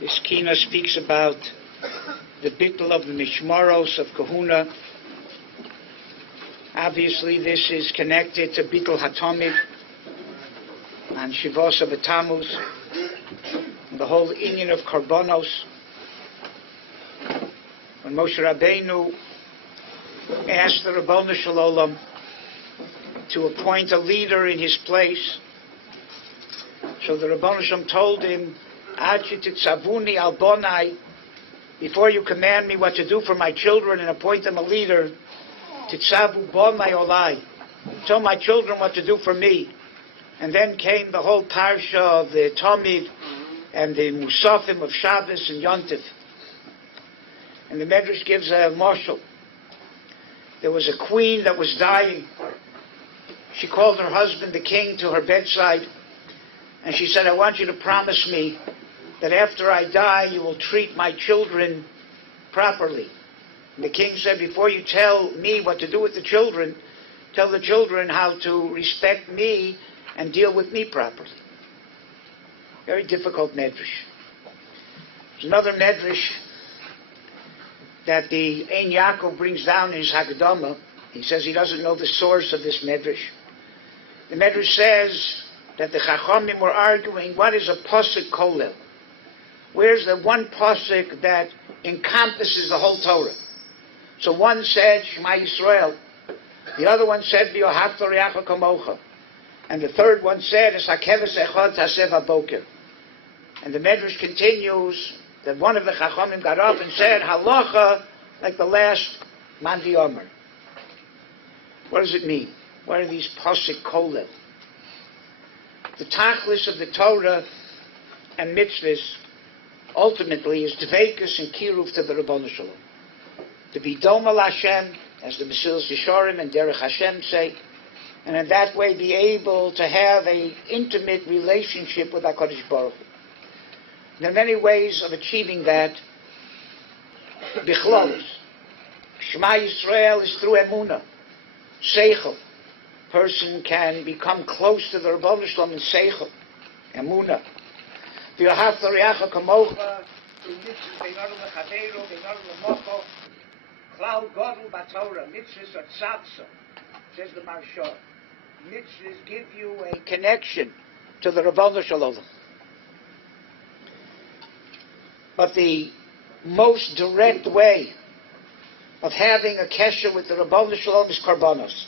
This Kinna speaks about the bittul of the mishmaros of kahuna. Obviously, this is connected to bittul hatamid and shivos of Tammuz, the whole inyan of karbonos. When Moshe Rabbeinu asked the Ribono Shel Olam to appoint a leader in his place, so the Ribono Shel Olam told him, Ad shetitzavuni al bonai, before you command me what to do for my children and appoint them a leader, titzavu bonai olai, tell my children what to do for me. And then came the whole parsha of the Tamid and the Musafim of Shabbos and Yontif. And the Medrash gives a marshal. There was a queen that was dying. She called her husband, the king, to her bedside, and she said, I want you to promise me that after I die, you will treat my children properly. And the king said, before you tell me what to do with the children, tell the children how to respect me and deal with me properly. Very difficult medrash. There's another medrash that the Ein Yaakov brings down in his Haggadah. He says he doesn't know the source of this medrash. The medrash says that the Chachamim were arguing, what is a posuk kolel? Where's the one posuk that encompasses the whole Torah? So one said, Shema Yisrael. The other one said, V'yohavta re'acha kamocha. And the third one said, Es hakeves echad taseh v'boker. And the medrash continues that one of the Chachamim got up and said, Halacha, like the last Mandi Omer. What does it mean? What are these posuk kolel? The tachlis of the Torah and mitzvahs ultimately is dveikus and kiruv to the Ribono Shel Olam. To be doma Hashem, as the Mesilas Yesharim and Derech Hashem say, and in that way be able to have an intimate relationship with HaKadosh Baruch Hu. There are many ways of achieving that. Bichlos. Shema Yisrael is through emunah, seichel. Person can become close to the Ribono Shel Olam in seichel, emunah. V'yohavta re'acha kamocha, v'mitzvahs beinanu lechaveru, beinanu lemocho, klal gadol b'Torah, mitzvahs are tzadsa, says the Marsha. Mitzvahs give you a connection to the Ribono Shel Olam. But the most direct way of having a kesher with the Ribono Shel Olam is karbonos.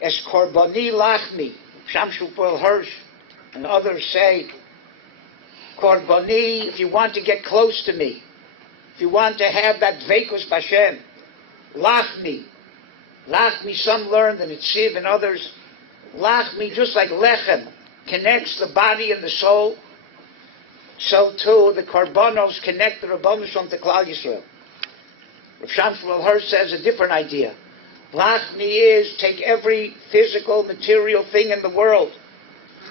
As korbani lachmi, Shamshul Poel Hirsch and others say, korbani, if you want to get close to me, if you want to have that dveikus b'Hashem, lachmi, some learned, and it's Siv and others, lachmi, just like lechem, connects the body and the soul, so too the karbonos connect the Ribono Shel Olam to Klal Yisrael. Rav Shamshul Hirsch says a different idea. Lachmi is take every physical, material thing in the world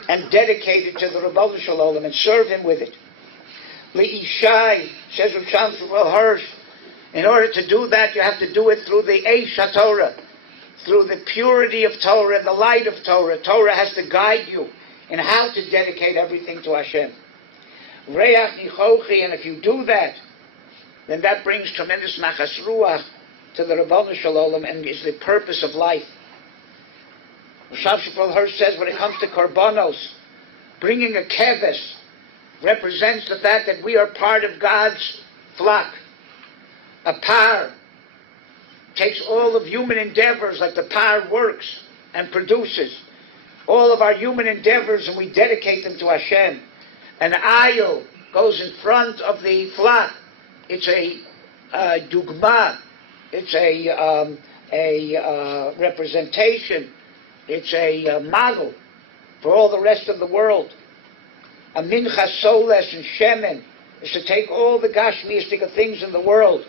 and dedicate it to the Ribono Shel Olam and serve him with it. Li'ishai, says Rav Shamshul Hirsch, in order to do that, you have to do it through the Eish HaTorah, through the purity of Torah and the light of Torah. Torah has to guide you in how to dedicate everything to Hashem. Reach nichochi, and if you do that, then that brings tremendous nachas ruach to the Ribono Shel Olam and is the purpose of life. Moshav Matityahu says when it comes to karbonos, bringing a keves represents the fact that we are part of God's flock. A par takes all of human endeavors, like the par works and produces all of our human endeavors, and we dedicate them to Hashem. An ayil goes in front of the flock. It's a dugma. It's a representation. It's a model for all the rest of the world. A mincha soles and shemen is to take all the gashmiistic things in the world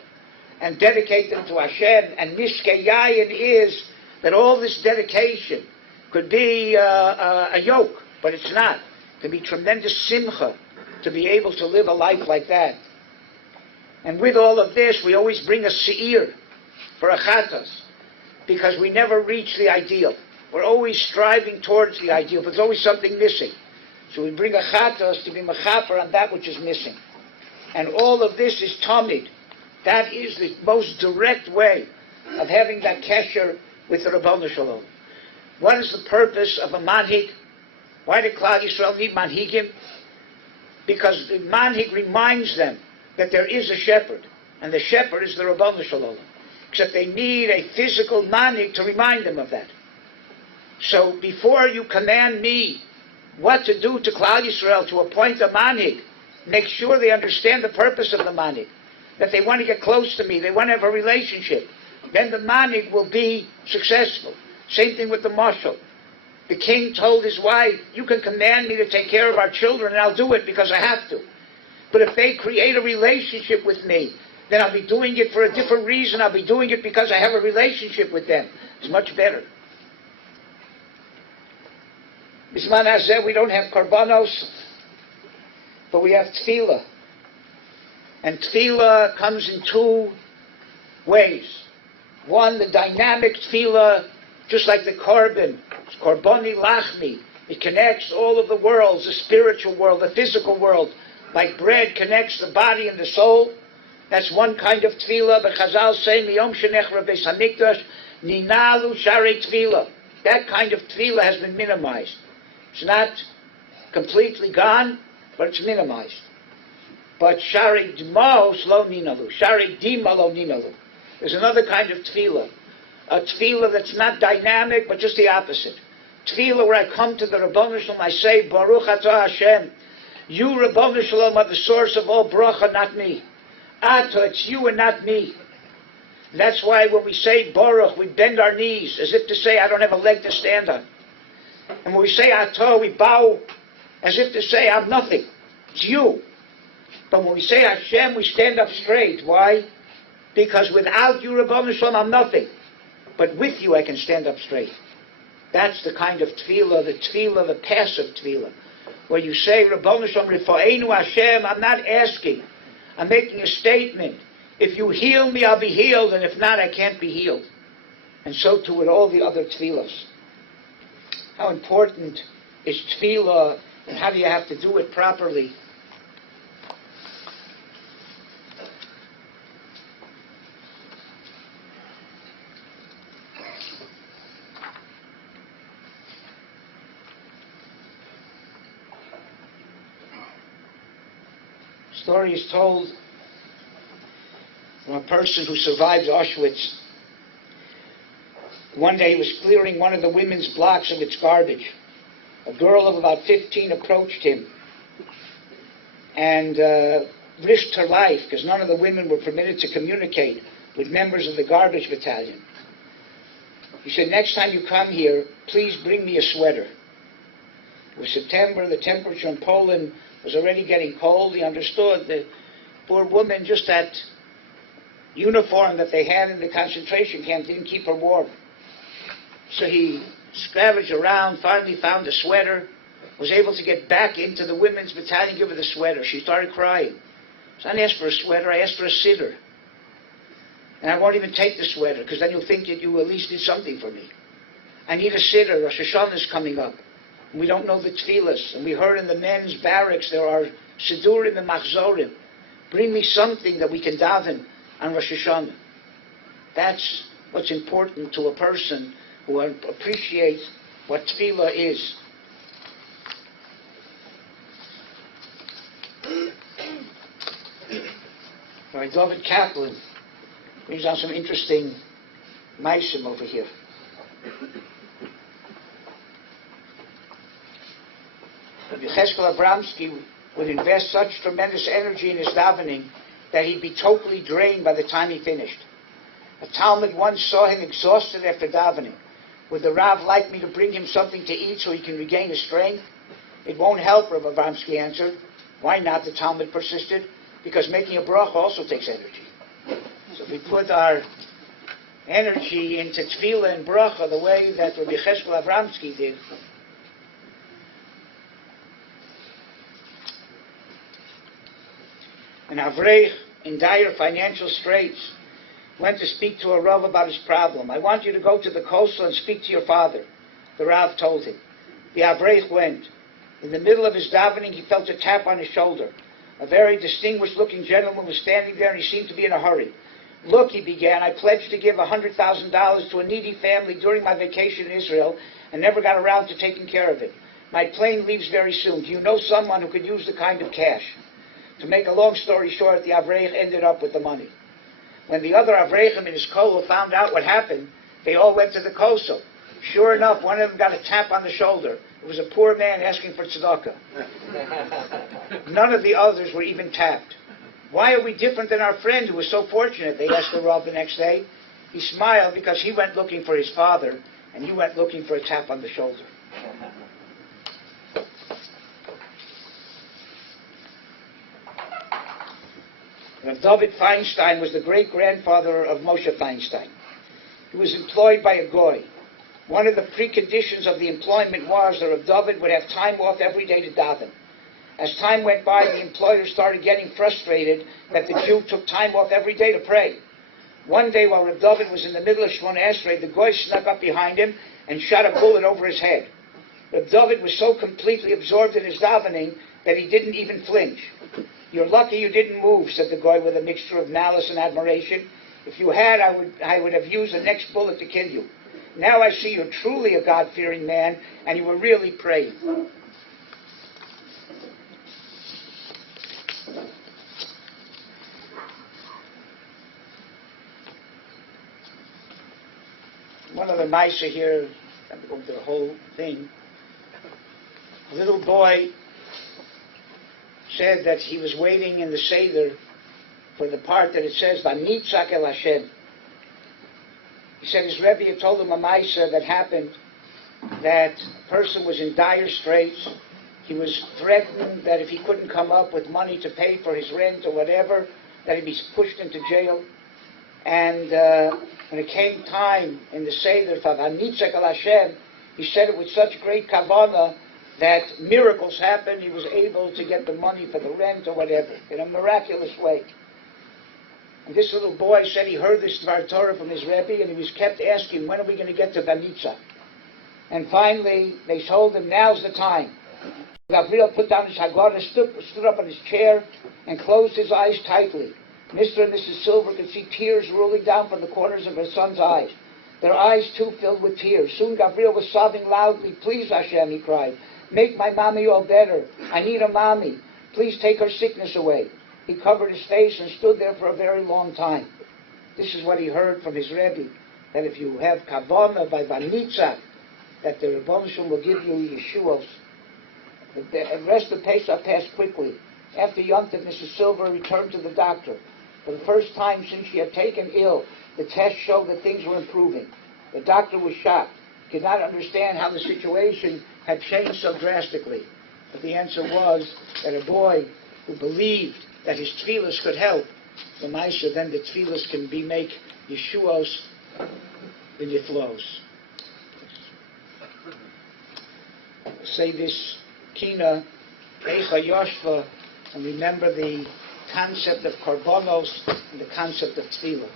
and dedicate them to Hashem. And Niskei Yayin is that all this dedication could be a yoke, but it's not. It can be tremendous simcha to be able to live a life like that. And with all of this, we always bring a seir for a chatas, because we never reach the ideal. We're always striving towards the ideal, but there's always something missing. So we bring a chatos to be mechaper on that which is missing. And all of this is tamid. That is the most direct way of having that kesher with the Rabbanu Shalom. What is the purpose of a manhig? Why did Klal Yisrael need manhigim? Because the manhig reminds them that there is a shepherd, and the shepherd is the Rabbanu Shalom. Except they need a physical manhig to remind them of that. So before you command me what to do to Klal Yisrael to appoint a manhig, make sure they understand the purpose of the manhig, that they want to get close to me, they want to have a relationship. Then the manhig will be successful. Same thing with the Moshav. The king told his wife, you can command me to take care of our children, and I'll do it because I have to. But if they create a relationship with me, then I'll be doing it for a different reason. I'll be doing it because I have a relationship with them. It's much better. Bisman Hazeh, we don't have korbanos, but we have tefillah. And tefillah comes in two ways. One, the dynamic tefillah, just like the korban, korbani lachmi. It connects all of the worlds, the spiritual world, the physical world. Like bread connects the body and the soul. That's one kind of tefillah. But Chazal say, miyom shenechra beis hamikdash, ninalu shari tefillah. That kind of tefillah has been minimized. It's not completely gone, but it's minimized. But shari dmos lo ninalu, shari dima lo ninalu. There's another kind of tefillah. A tefillah that's not dynamic, but just the opposite. Tefillah where I come to the Rabbanu Shalom, I say, Baruch atah Hashem. You, Rabbanu Shalom, are the source of all bracha, not me. Atah, it's you and not me. That's why when we say Baruch, we bend our knees, as if to say, I don't have a leg to stand on. And when we say Atah, we bow, as if to say, I'm nothing. It's you. But when we say Hashem, we stand up straight. Why? Because without you, Rabbanu Shalom, I'm nothing. But with you, I can stand up straight. That's the kind of tefillah, the passive tefillah, where you say, Rabbanu Shalom, Rifa'enu Hashem, I'm not asking. I'm making a statement. If you heal me, I'll be healed, and if not, I can't be healed. And so too with all the other tefillahs. How important is tefillah, and how do you have to do it properly? Story is told from a person who survived Auschwitz. One day he was clearing one of the women's blocks of its garbage. A girl of about 15 approached him and risked her life because none of the women were permitted to communicate with members of the garbage battalion. He said, next time you come here, please bring me a sweater. It was September, the temperature in Poland was already getting cold. He understood the poor woman, just that uniform that they had in the concentration camp didn't keep her warm. So he scavenged around, finally found a sweater, was able to get back into the women's battalion, give her the sweater. She started crying. So I didn't ask for a sweater, I asked for a siddur. And I won't even take the sweater, because then you'll think that you at least did something for me. I need a siddur. Rosh Hashanah is coming up. We don't know the tefillahs. And we heard in the men's barracks there are siddurim and machzorim. Bring me something that we can daven on Rosh Hashanah. That's what's important to a person who appreciates what tefillah is. Right, David Kaplan brings on some interesting maisim over here. Yechezkel Abramsky would invest such tremendous energy in his davening that he'd be totally drained by the time he finished. A Talmud once saw him exhausted after davening. Would the Rav like me to bring him something to eat so he can regain his strength? It won't help, Rav Abramsky answered. Why not? The Talmud persisted. Because making a bracha also takes energy. So if we put our energy into tefillah and bracha the way that Rabbi Yechezkel Abramsky did, an Avreich in dire financial straits went to speak to a Rav about his problem. I want you to go to the coastal and speak to your father, the Rav told him. The Avreich went. In the middle of his davening, he felt a tap on his shoulder. A very distinguished-looking gentleman was standing there, and he seemed to be in a hurry. "Look," he began, "I pledged to give $100,000 to a needy family during my vacation in Israel and never got around to taking care of it. My plane leaves very soon. Do you know someone who could use the kind of cash?" To make a long story short, the Avreich ended up with the money. When the other Avrechim in his kollel found out what happened, they all went to the kosel. Sure enough, one of them got a tap on the shoulder. It was a poor man asking for tzedakah. None of the others were even tapped. "Why are we different than our friend who was so fortunate?" they asked the Rav the next day. He smiled because he went looking for his father, and you went looking for a tap on the shoulder. Rav David Feinstein was the great-grandfather of Moshe Feinstein. He was employed by a goy. One of the preconditions of the employment was that Rav David would have time off every day to daven. As time went by, the employer started getting frustrated that the Jew took time off every day to pray. One day, while Rav David was in the middle of Morah Asra, the goy snuck up behind him and shot a bullet over his head. Rav David was so completely absorbed in his davening that he didn't even flinch. "You're lucky you didn't move," said the goy with a mixture of malice and admiration. "If you had, I would have used the next bullet to kill you. Now I see you're truly a God-fearing man, and you were really praying." One of the Maisa here, I'm going to the whole thing. A little boy said that he was waiting in the Seder for the part that it says, "Vanitzak el Hashem." He said his Rebbe had told him a Maisa that happened, that a person was in dire straits. He was threatened that if he couldn't come up with money to pay for his rent or whatever, that he'd be pushed into jail. And when it came time in the Seder for Vanitzak el Hashem, he said it with such great kavanah that miracles happened. He was able to get the money for the rent or whatever in a miraculous way. And this little boy said he heard this Dvar Torah from his Rebbe, and he was kept asking, "When are we going to get to Banitza?" And finally, they told him, "Now's the time." Gabriel put down his haggadah, stood up on his chair, and closed his eyes tightly. Mr. and Mrs. Silver could see tears rolling down from the corners of her son's eyes. Their eyes, too, filled with tears. Soon Gabriel was sobbing loudly. "Please, Hashem," he cried, "make my mommy all better. I need a mommy. Please take her sickness away." He covered his face and stood there for a very long time. This is what he heard from his Rebbe, that if you have kavanah by Vanitzak, that the Rebbeinu Shalom will give you Yeshuos. The rest of Pesach passed quickly. After Yom Tov, Mrs. Silver returned to the doctor. For the first time since she had taken ill, the tests showed that things were improving. The doctor was shocked. He could not understand how the situation had changed so drastically. But the answer was that a boy who believed that his tefillos could help, the Maisha, then the tefillos can make Yeshuos in Yiflos. Say this Kinna, Eicha Yoshva, and remember the concept of korbanos and the concept of tefillah.